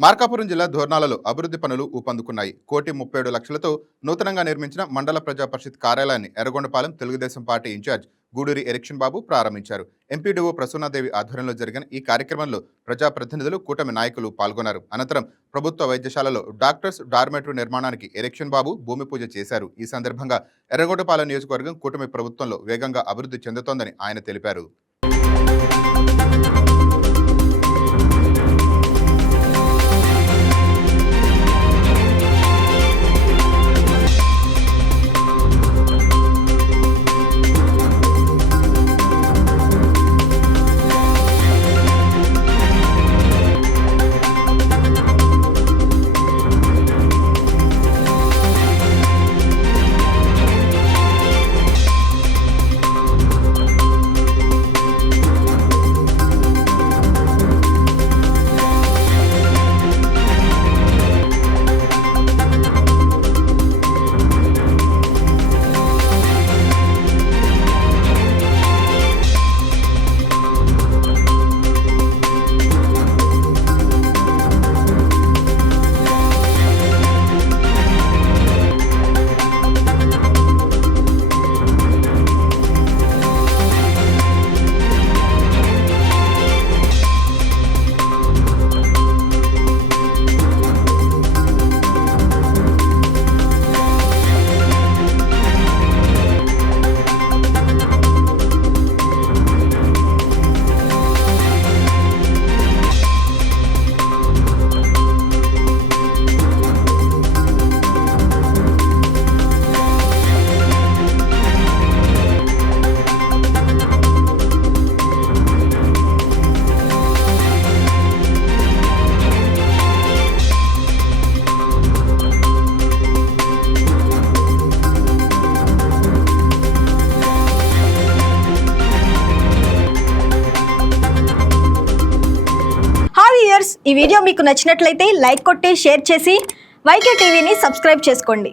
మార్కాపురం జిల్లా ధోర్నాలలో అభివృద్ధి పనులు ఊపందుకున్నాయి. 1,37,00,000తో నూతనంగా నిర్మించిన మండల ప్రజా పరిషత్ కార్యాలయాన్ని ఎర్రగొండపాలెం తెలుగుదేశం పార్టీ ఇన్ఛార్జ్ గూడూరి ఎరిక్షన్ బాబు ప్రారంభించారు. ఎంపీడీఓ ప్రసన్నాదేవి ఆధ్వర్యంలో జరిగిన ఈ కార్యక్రమంలో ప్రజాప్రతినిధులు, కూటమి నాయకులు పాల్గొన్నారు. అనంతరం ప్రభుత్వ వైద్యశాలలో డాక్టర్స్ డార్మెటరీ నిర్మాణానికి ఎరిక్షన్ బాబు భూమి పూజ చేశారు. ఈ సందర్భంగా ఎర్రగొండపాలెం నియోజకవర్గం కూటమి ప్రభుత్వంలో వేగంగా అభివృద్ధి చెందుతోందని ఆయన తెలిపారు. ఈ వీడియో మీకు నచ్చినట్లయితే లైక్ కొట్టి షేర్ చేసి వైకే టీవీని సబ్స్క్రైబ్ చేసుకోండి.